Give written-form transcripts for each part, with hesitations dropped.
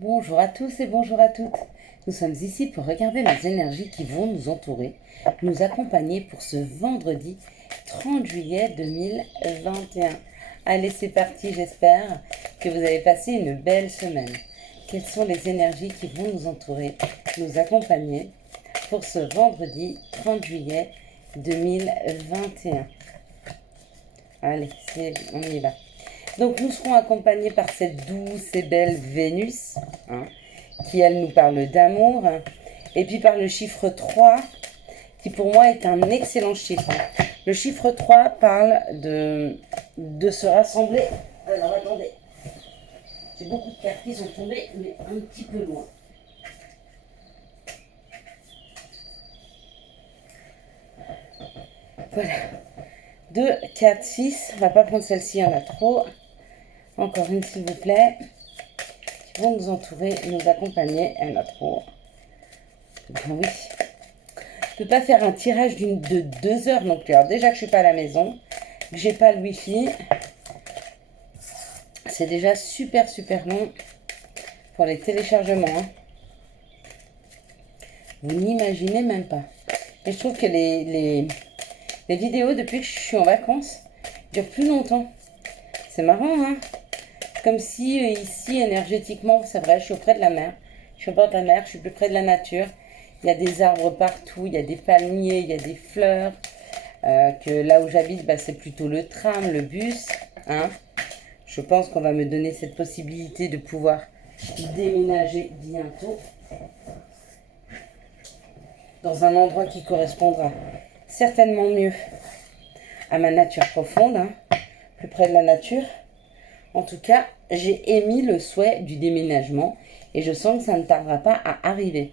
Bonjour à tous et bonjour à toutes. Nous sommes ici pour regarder les énergies qui vont nous entourer, nous accompagner pour ce vendredi 30 juillet 2021. Allez, c'est parti, j'espère que vous avez passé une belle semaine. Quelles sont les énergies qui vont nous entourer, nous accompagner pour ce vendredi 30 juillet 2021? Allez, on y va. Donc nous serons accompagnés par cette douce et belle Vénus, qui elle nous parle d'amour, et puis par le chiffre 3, qui pour moi est un excellent chiffre. Le chiffre 3 parle de se rassembler. Alors attendez, j'ai beaucoup de cartes qui sont tombées, mais un petit peu loin. Voilà. 2, 4, 6. On va pas prendre celle-ci, il y en a trop. Encore une, s'il vous plaît. Qui vont nous entourer et nous accompagner. Il y en a trop. Ben oui. Je ne peux pas faire un tirage de 2 heures non plus. Alors déjà que je ne suis pas à la maison, que j'ai pas le wifi, c'est déjà super long pour les téléchargements. Vous n'imaginez même pas. Et je trouve que les vidéos, depuis que je suis en vacances, durent plus longtemps. C'est marrant, hein? Comme si ici, énergétiquement, c'est vrai, je suis auprès de la mer. Je suis au bord de la mer, je suis plus près de la nature. Il y a des arbres partout, il y a des palmiers, il y a des fleurs. Que là où j'habite, c'est plutôt le tram, le bus. Je pense qu'on va me donner cette possibilité de pouvoir déménager bientôt dans un endroit qui correspondra certainement mieux à ma nature profonde, plus près de la nature. En tout cas, j'ai émis le souhait du déménagement et je sens que ça ne tardera pas à arriver.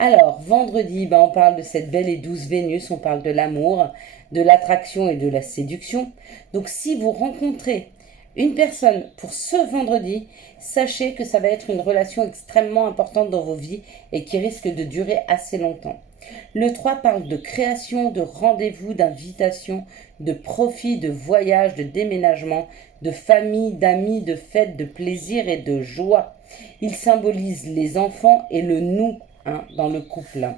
Alors, vendredi, on parle de cette belle et douce Vénus, on parle de l'amour, de l'attraction et de la séduction. Donc, si vous rencontrez une personne pour ce vendredi, sachez que ça va être une relation extrêmement importante dans vos vies et qui risque de durer assez longtemps. Le 3 parle de création, de rendez-vous, d'invitation, de profit, de voyage, de déménagement, de famille, d'amis, de fêtes, de plaisir et de joie. Il symbolise les enfants et le nous dans le couple.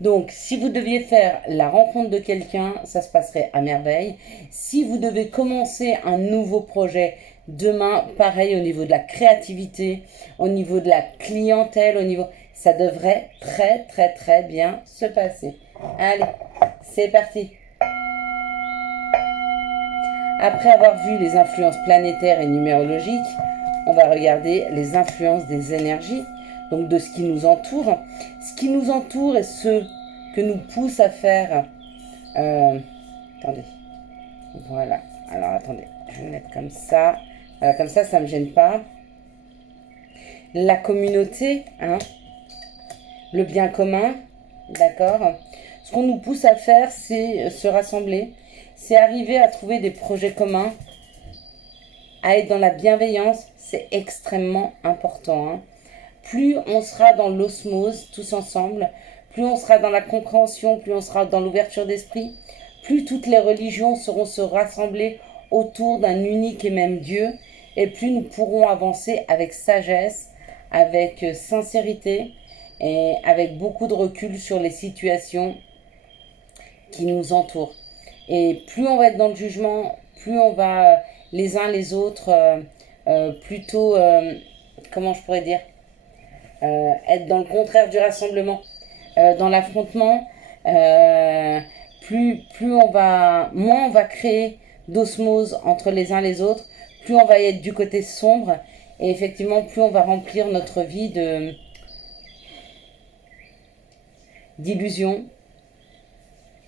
Donc, si vous deviez faire la rencontre de quelqu'un, ça se passerait à merveille. Si vous devez commencer un nouveau projet demain, pareil au niveau de la créativité, au niveau de la clientèle, au niveau... Ça devrait très bien se passer. Allez, c'est parti. Après avoir vu les influences planétaires et numérologiques, on va regarder les influences des énergies, donc de ce qui nous entoure. Ce qui nous entoure et ce que nous pousse à faire... attendez. Voilà. Alors, attendez. Je vais mettre comme ça. Voilà, comme ça ne me gêne pas. La communauté, le bien commun, d'accord. Ce qu'on nous pousse à faire, c'est se rassembler. C'est arriver à trouver des projets communs, à être dans la bienveillance, c'est extrêmement important. Plus on sera dans l'osmose, tous ensemble, plus on sera dans la compréhension, plus on sera dans l'ouverture d'esprit, plus toutes les religions seront se rassembler autour d'un unique et même Dieu, et plus nous pourrons avancer avec sagesse, avec sincérité, et avec beaucoup de recul sur les situations qui nous entourent. Et plus on va être dans le jugement, plus on va les uns les autres plutôt, comment je pourrais dire, être dans le contraire du rassemblement, dans l'affrontement, moins on va créer d'osmose entre les uns les autres, plus on va être du côté sombre, et effectivement plus on va remplir notre vie d'illusions,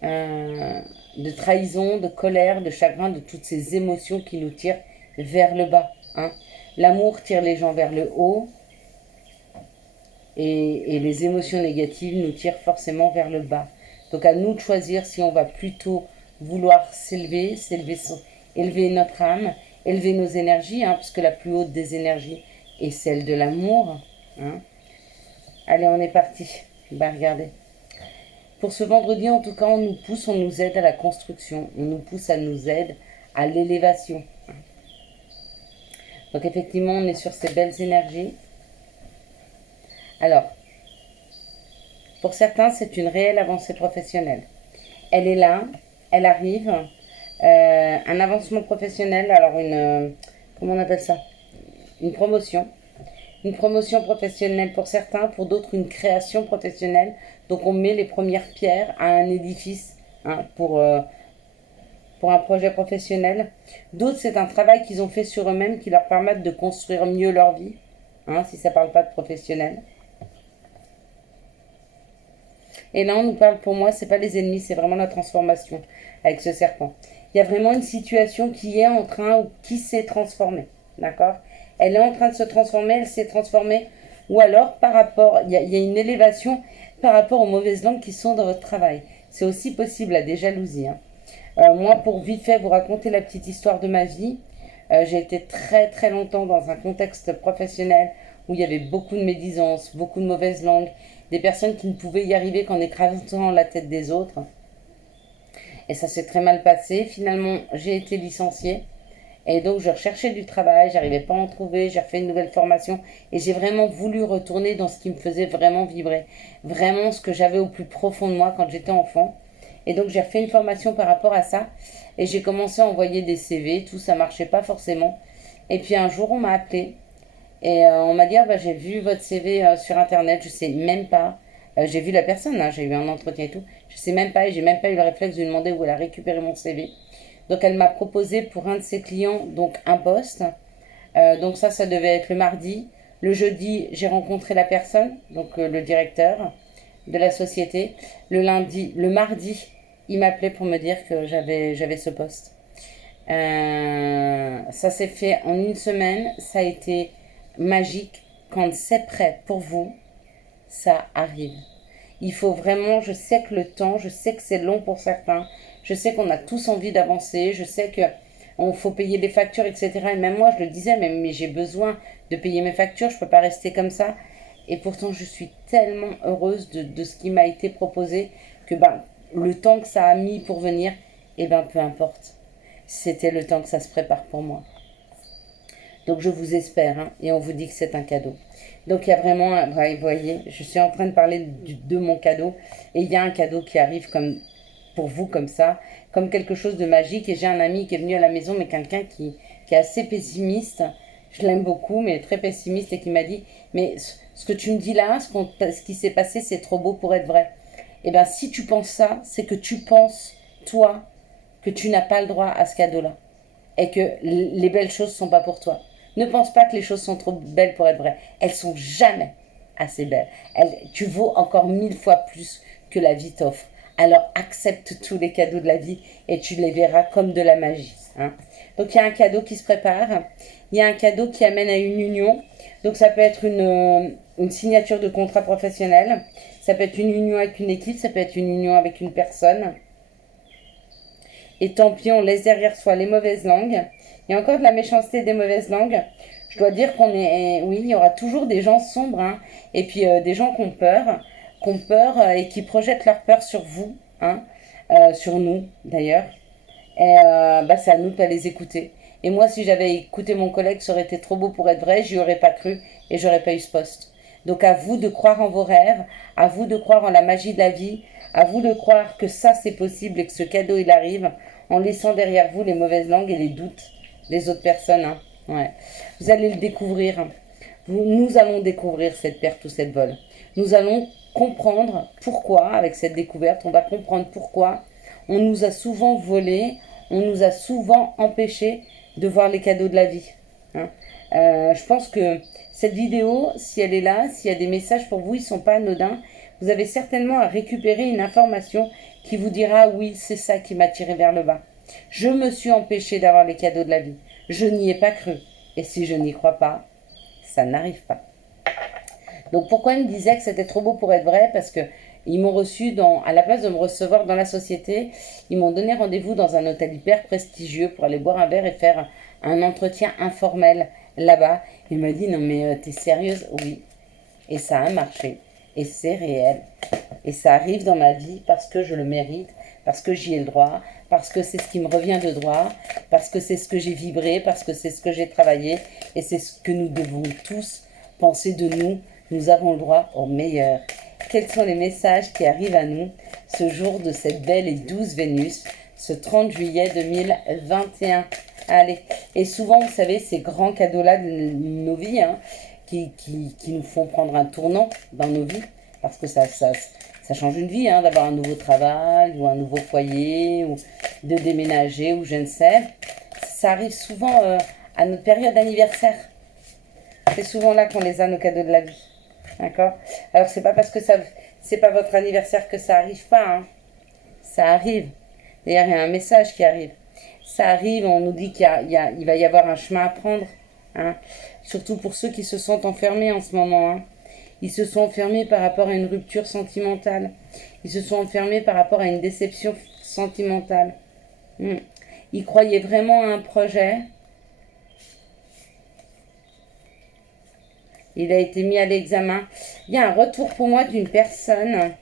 de trahison, de colère, de chagrin, de toutes ces émotions qui nous tirent vers le bas. L'amour tire les gens vers le haut et les émotions négatives nous tirent forcément vers le bas. Donc à nous de choisir si on va plutôt vouloir élever notre âme, élever nos énergies, puisque la plus haute des énergies est celle de l'amour. Allez, on est parti. Regardez. Pour ce vendredi, en tout cas, on nous aide à la construction, on nous pousse à nous aider à l'élévation. Donc effectivement, on est sur ces belles énergies. Alors, pour certains, c'est une réelle avancée professionnelle. Elle est là, elle arrive. Un avancement professionnel, alors comment on appelle ça? Une promotion. Une promotion professionnelle pour certains, pour d'autres une création professionnelle. Donc on met les premières pierres à un édifice, hein, pour un projet professionnel. D'autres, c'est un travail qu'ils ont fait sur eux-mêmes qui leur permettent de construire mieux leur vie, hein, si ça ne parle pas de professionnel. Et là, on nous parle, pour moi, c'est pas les ennemis, c'est vraiment la transformation avec ce serpent. Il y a vraiment une situation qui est en train, ou qui s'est transformée, d'accord? Elle est en train de se transformer, elle s'est transformée, ou alors par rapport, il y a une élévation par rapport aux mauvaises langues qui sont dans votre travail. C'est aussi possible à des jalousies, hein. Moi, pour vite fait vous raconter la petite histoire de ma vie, j'ai été très très longtemps dans un contexte professionnel où il y avait beaucoup de médisance, beaucoup de mauvaises langues, des personnes qui ne pouvaient y arriver qu'en écrasant la tête des autres. Et ça s'est très mal passé. Finalement, j'ai été licenciée. Et donc, je recherchais du travail, j'arrivais pas à en trouver, j'ai refait une nouvelle formation. Et j'ai vraiment voulu retourner dans ce qui me faisait vraiment vibrer. Vraiment ce que j'avais au plus profond de moi quand j'étais enfant. Et donc, j'ai refait une formation par rapport à ça. Et j'ai commencé à envoyer des CV, tout ça marchait pas forcément. Et puis un jour, on m'a appelé. Et on m'a dit, ah, bah, j'ai vu votre CV sur Internet, je sais même pas. J'ai vu la personne, hein, j'ai eu un entretien et tout. Je sais même pas, et j'ai même pas eu le réflexe de lui demander où elle a récupéré mon CV. Donc elle m'a proposé pour un de ses clients donc un poste. Donc ça devait être le mardi. Le jeudi, j'ai rencontré la personne, donc le directeur de la société. Le mardi, il m'appelait pour me dire que j'avais ce poste. Ça s'est fait en une semaine. Ça a été magique. Quand c'est prêt pour vous, ça arrive. Il faut vraiment, je sais que le temps, je sais que c'est long pour certains, je sais qu'on a tous envie d'avancer, je sais que on faut payer des factures, etc. Et même moi, je le disais, mais j'ai besoin de payer mes factures, je ne peux pas rester comme ça. Et pourtant, je suis tellement heureuse de ce qui m'a été proposé que ben, le temps que ça a mis pour venir, eh ben, peu importe. C'était le temps que ça se prépare pour moi. Donc je vous espère, hein, et on vous dit que c'est un cadeau. Donc il y a vraiment, vous voyez, je suis en train de parler de mon cadeau, et il y a un cadeau qui arrive comme pour vous comme ça, comme quelque chose de magique. Et j'ai un ami qui est venu à la maison, mais quelqu'un qui est assez pessimiste. Je l'aime beaucoup, mais très pessimiste, et qui m'a dit, mais ce que tu me dis là, ce qui s'est passé, c'est trop beau pour être vrai. Eh bien, si tu penses ça, c'est que tu penses, toi, que tu n'as pas le droit à ce cadeau-là, et que les belles choses ne sont pas pour toi. Ne pense pas que les choses sont trop belles pour être vraies. Elles sont jamais assez belles. Tu vaux encore 1000 fois plus que la vie t'offre. Alors accepte tous les cadeaux de la vie et tu les verras comme de la magie, hein. Donc il y a un cadeau qui se prépare. Il y a un cadeau qui amène à une union. Donc ça peut être une signature de contrat professionnel. Ça peut être une union avec une équipe. Ça peut être une union avec une personne. Et tant pis, on laisse derrière soi les mauvaises langues. Il y a encore de la méchanceté des mauvaises langues. Je dois dire oui, il y aura toujours des gens sombres, hein, et puis des gens qui ont peur et qui projettent leur peur sur vous, hein, sur nous d'ailleurs. Et bah, c'est à nous de pas les écouter. Et moi, si j'avais écouté mon collègue, ça aurait été trop beau pour être vrai, j'y aurais pas cru et j'aurais pas eu ce poste. Donc à vous de croire en vos rêves, à vous de croire en la magie de la vie, à vous de croire que ça c'est possible et que ce cadeau il arrive, en laissant derrière vous les mauvaises langues et les doutes des autres personnes, hein. Ouais. Vous allez le découvrir. Nous allons découvrir cette perte ou cette vol. Nous allons comprendre pourquoi, avec cette découverte, on va comprendre pourquoi on nous a souvent volé, on nous a souvent empêché de voir les cadeaux de la vie, hein. Je pense que cette vidéo, si elle est là, s'il y a des messages pour vous, ils ne sont pas anodins. Vous avez certainement à récupérer une information qui vous dira oui, c'est ça qui m'a tiré vers le bas. Je me suis empêché d'avoir les cadeaux de la vie. Je n'y ai pas cru. Et si je n'y crois pas, ça n'arrive pas. Donc pourquoi ils me disaient que c'était trop beau pour être vrai? Parce que ils m'ont reçu à la place de me recevoir dans la société, ils m'ont donné rendez-vous dans un hôtel hyper prestigieux pour aller boire un verre et faire un entretien informel là-bas. Il m'a dit, non mais t'es sérieuse? Oui. Et ça a marché. Et c'est réel. Et ça arrive dans ma vie parce que je le mérite, parce que j'y ai le droit, parce que c'est ce qui me revient de droit, parce que c'est ce que j'ai vibré, parce que c'est ce que j'ai travaillé, et c'est ce que nous devons tous penser de nous Nous avons le droit au meilleur. Quels sont les messages qui arrivent à nous ce jour de cette belle et douce Vénus, ce 30 juillet 2021? Allez, et souvent, vous savez, ces grands cadeaux-là de nos vies, hein, qui nous font prendre un tournant dans nos vies, parce que ça change une vie, hein, d'avoir un nouveau travail, ou un nouveau foyer, ou de déménager, ou je ne sais. Ça arrive souvent à notre période d'anniversaire. C'est souvent là qu'on les a, nos cadeaux de la vie. D'accord? Alors, c'est pas parce que c'est pas votre anniversaire que ça arrive pas, hein. Ça arrive. D'ailleurs, il y a un message qui arrive. Ça arrive, on nous dit qu'il va y avoir un chemin à prendre, hein. Surtout pour ceux qui se sentent enfermés en ce moment, hein. Ils se sont enfermés par rapport à une rupture sentimentale. Ils se sont enfermés par rapport à une déception sentimentale. Ils croyaient vraiment à un projet. Il a été mis à l'examen. Il y a un retour pour moi d'une personne.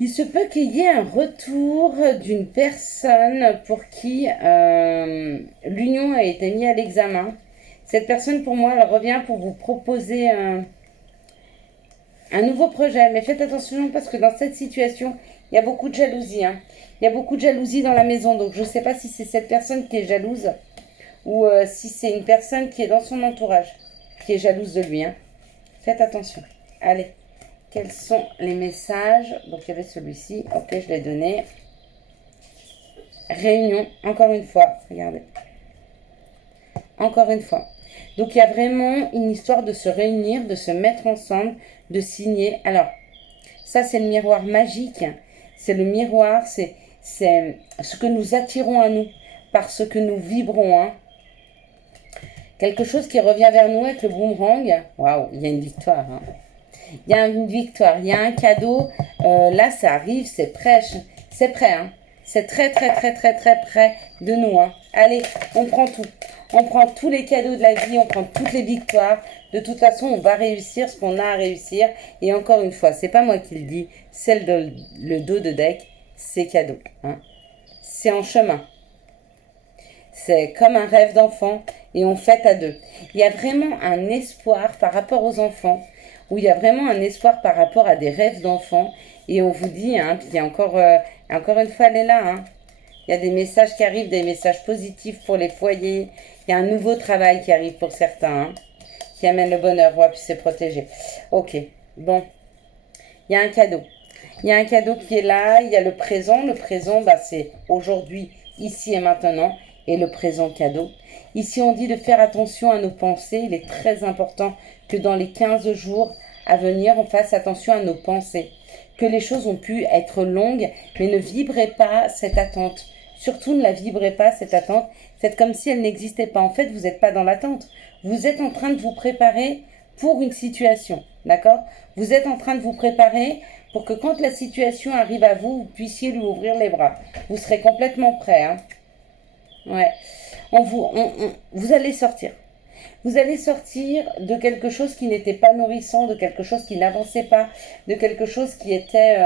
Il se peut qu'il y ait un retour d'une personne pour qui l'union a été mise à l'examen. Cette personne, pour moi, elle revient pour vous proposer un nouveau projet. Mais faites attention parce que dans cette situation, il y a beaucoup de jalousie, hein. Il y a beaucoup de jalousie dans la maison. Donc, je ne sais pas si c'est cette personne qui est jalouse ou si c'est une personne qui est dans son entourage, qui est jalouse de lui, hein. Faites attention. Allez. Quels sont les messages? Donc, il y avait celui-ci. Ok, je l'ai donné. Réunion, encore une fois. Regardez. Encore une fois. Donc, il y a vraiment une histoire de se réunir, de se mettre ensemble, de signer. Alors, ça, c'est le miroir magique. C'est le miroir, c'est ce que nous attirons à nous, par ce que nous vibrons, hein. Quelque chose qui revient vers nous avec le boomerang. Waouh, il y a une victoire, hein. Il y a une victoire, il y a un cadeau. Là, ça arrive, c'est prêt. C'est prêt, hein. C'est très, très, très, très, très près de nous, hein. Allez, on prend tout. On prend tous les cadeaux de la vie, on prend toutes les victoires. De toute façon, on va réussir ce qu'on a à réussir. Et encore une fois, c'est pas moi qui le dis, c'est le dos de deck, c'est cadeau, hein. C'est en chemin. C'est comme un rêve d'enfant et on fête à deux. Il y a vraiment un espoir par rapport aux enfants, où il y a vraiment un espoir par rapport à des rêves d'enfants. Et on vous dit, hein, puis il y a encore une fois, elle est là, hein. Il y a des messages qui arrivent, des messages positifs pour les foyers. Il y a un nouveau travail qui arrive pour certains, hein, qui amène le bonheur. Ouais, puis c'est protégé. Ok, bon. Il y a un cadeau. Il y a un cadeau qui est là. Il y a le présent. Le présent, bah, c'est aujourd'hui, ici et maintenant. Et le présent cadeau. Ici, on dit de faire attention à nos pensées. Il est très important que dans les 15 jours à venir, on fasse attention à nos pensées. Que les choses ont pu être longues, mais ne vibrez pas cette attente. Surtout ne la vibrez pas cette attente. Faites comme si elle n'existait pas. En fait, vous n'êtes pas dans l'attente. Vous êtes en train de vous préparer pour une situation. D'accord? Vous êtes en train de vous préparer pour que quand la situation arrive à vous, vous puissiez lui ouvrir les bras. Vous serez complètement prêt, hein? Ouais. Vous allez sortir. Vous allez sortir de quelque chose qui n'était pas nourrissant, de quelque chose qui n'avançait pas, de quelque chose qui était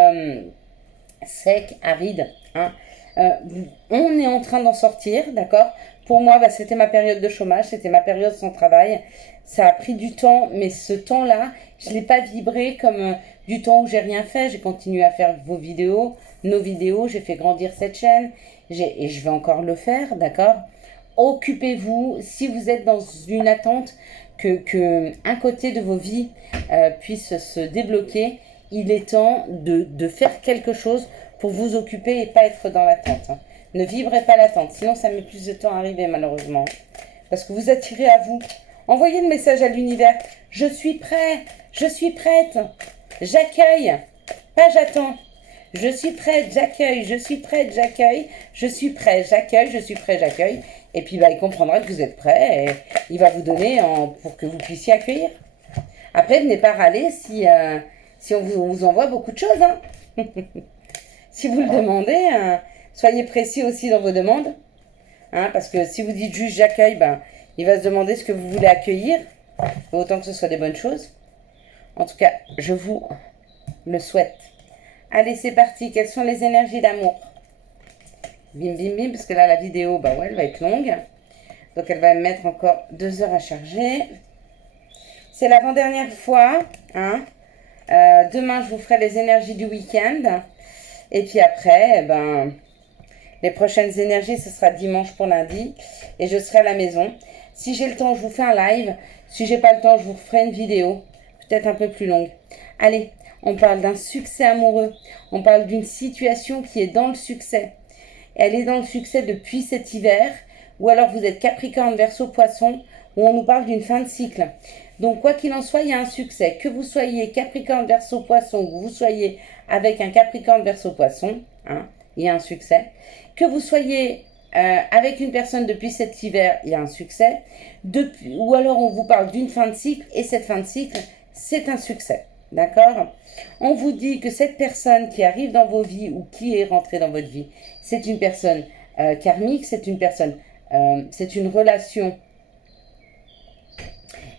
sec, aride, hein. On est en train d'en sortir, d'accord? Pour moi, bah, c'était ma période de chômage, c'était ma période sans travail. Ça a pris du temps, mais ce temps-là, je ne l'ai pas vibré comme du temps où j'ai rien fait. J'ai continué à faire vos vidéos, nos vidéos, j'ai fait grandir cette chaîne, et je vais encore le faire, d'accord? Occupez-vous, si vous êtes dans une attente que un côté de vos vies puisse se débloquer, il est temps de faire quelque chose pour vous occuper et pas être dans l'attente, hein. Ne vibrez pas l'attente, sinon ça met plus de temps à arriver malheureusement. Parce que vous attirez à vous. Envoyez le message à l'univers. Je suis prêt, je suis prête, j'accueille, pas j'attends. Je suis prête, j'accueille, je suis prête, j'accueille, je suis prêt, j'accueille, je suis prêt, j'accueille. Et puis bah, il comprendra que vous êtes prêt et il va vous donner pour que vous puissiez accueillir. Après, venez pas râler si on vous envoie beaucoup de choses, hein. Si vous le demandez, soyez précis aussi dans vos demandes, hein, parce que si vous dites juste j'accueille, ben, il va se demander ce que vous voulez accueillir, autant que ce soit des bonnes choses. En tout cas, je vous le souhaite. Allez, c'est parti. Quelles sont les énergies d'amour? Bim, bim, bim, parce que là, la vidéo, bah ouais, elle va être longue. Donc, elle va mettre encore 2 heures à charger. C'est l'avant-dernière fois. Hein. Demain, je vous ferai les énergies du week-end. Et puis après, eh ben, les prochaines énergies, ce sera dimanche pour lundi. Et je serai à la maison. Si j'ai le temps, je vous fais un live. Si j'ai pas le temps, je vous ferai une vidéo. Peut-être un peu plus longue. Allez, on parle d'un succès amoureux. On parle d'une situation qui est dans le succès. Elle est dans le succès depuis cet hiver. Ou alors vous êtes Capricorne, Verseau, Poisson. Où on nous parle d'une fin de cycle. Donc, quoi qu'il en soit, il y a un succès. Que vous soyez Capricorne, Verseau, Poisson, que vous soyez avec un Capricorne, Verseau, Poisson, hein, il y a un succès. Que vous soyez avec une personne depuis cet hiver, il y a un succès. Ou alors, on vous parle d'une fin de cycle, et cette fin de cycle, c'est un succès. D'accord? On vous dit que cette personne qui arrive dans vos vies ou qui est rentrée dans votre vie, c'est une personne karmique, c'est une personne, c'est une relation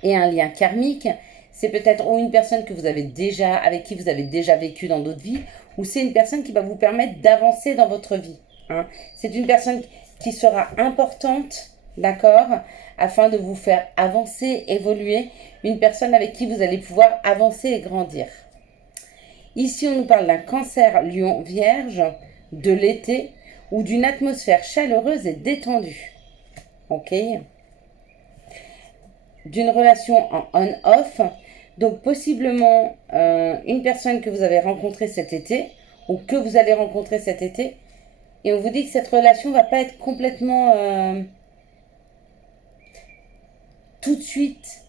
et un lien karmique. C'est peut-être ou une personne que vous avez déjà, avec qui vous avez déjà vécu dans d'autres vies, ou c'est une personne qui va vous permettre d'avancer dans votre vie. Hein. C'est une personne qui sera importante, d'accord, afin de vous faire avancer, évoluer. Une personne avec qui vous allez pouvoir avancer et grandir. Ici, on nous parle d'un cancer, lion, vierge, de l'été, ou d'une atmosphère chaleureuse et détendue. Ok ? D'une relation en on-off, donc possiblement une personne que vous avez rencontrée cet été ou que vous allez rencontrer cet été, et on vous dit que cette relation va pas être complètement tout de suite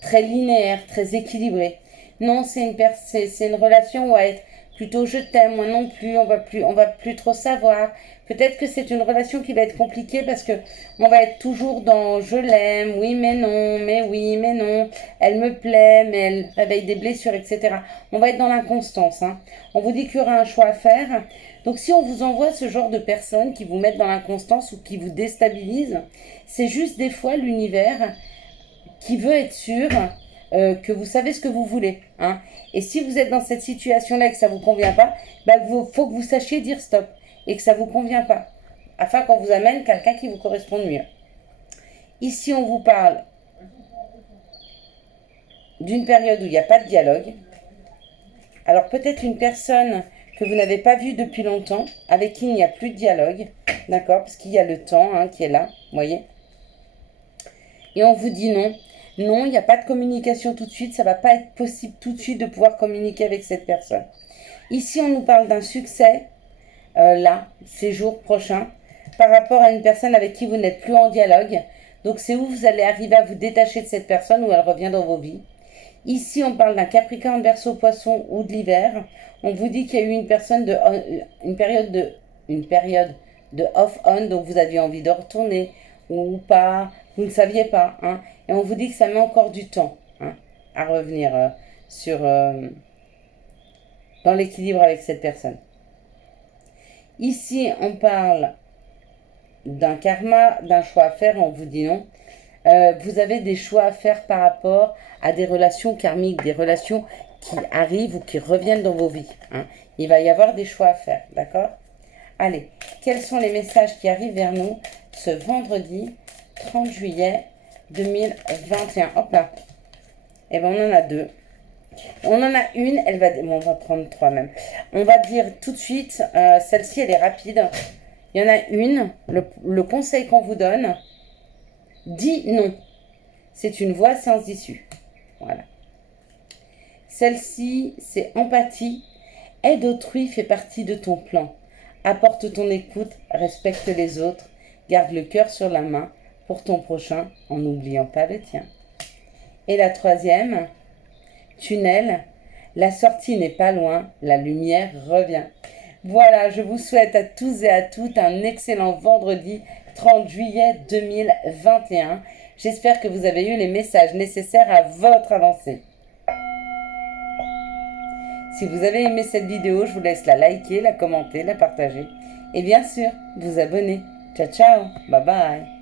très linéaire, très équilibrée. Non, c'est une relation où va être plutôt je t'aime, moi non plus, on va plus trop savoir. Peut-être que c'est une relation qui va être compliquée parce que on va être toujours dans je l'aime, oui mais non, mais oui mais non, elle me plaît, mais elle réveille des blessures, etc. On va être dans l'inconstance. Hein. On vous dit qu'il y aura un choix à faire. Donc si on vous envoie ce genre de personnes qui vous mettent dans l'inconstance ou qui vous déstabilisent, c'est juste des fois l'univers qui veut être sûr que vous savez ce que vous voulez. Hein. Et si vous êtes dans cette situation-là et que ça ne vous convient pas, il faut que vous sachiez dire stop et que ça ne vous convient pas, afin qu'on vous amène quelqu'un qui vous corresponde mieux. Ici, on vous parle d'une période où il n'y a pas de dialogue. Alors peut-être une personne que vous n'avez pas vue depuis longtemps, avec qui il n'y a plus de dialogue, d'accord, parce qu'il y a le temps hein, qui est là, vous voyez. Et on vous dit non. Non, il n'y a pas de communication tout de suite. Ça ne va pas être possible tout de suite de pouvoir communiquer avec cette personne. Ici, on nous parle d'un succès, là, ces jours prochains, par rapport à une personne avec qui vous n'êtes plus en dialogue. Donc, c'est où vous allez arriver à vous détacher de cette personne ou elle revient dans vos vies. Ici, on parle d'un Capricorne, Verseau, Poisson ou de l'hiver. On vous dit qu'il y a eu une période de off-on, donc vous aviez envie de retourner ou pas, vous ne saviez pas. Hein. Et on vous dit que ça met encore du temps hein, à revenir dans l'équilibre avec cette personne. Ici, on parle d'un karma, d'un choix à faire, et on vous dit non. Vous avez des choix à faire par rapport à des relations karmiques, des relations qui arrivent ou qui reviennent dans vos vies. Hein. Il va y avoir des choix à faire, d'accord ? Allez, quels sont les messages qui arrivent vers nous ce vendredi 30 juillet 2021 ? Hop là. Eh bien, on en a deux. On en a une, on va prendre trois même. On va dire tout de suite, celle-ci, elle est rapide. Il y en a une, le conseil qu'on vous donne, dis non. C'est une voie sans issue. Voilà. Celle-ci, c'est empathie. Aide autrui fait partie de ton plan. Apporte ton écoute, respecte les autres, garde le cœur sur la main pour ton prochain en n'oubliant pas le tien. Et la troisième, tunnel, la sortie n'est pas loin, la lumière revient. Voilà, je vous souhaite à tous et à toutes un excellent vendredi 30 juillet 2021. J'espère que vous avez eu les messages nécessaires à votre avancée. Si vous avez aimé cette vidéo, je vous laisse la liker, la commenter, la partager et bien sûr, vous abonner. Ciao, ciao, bye bye.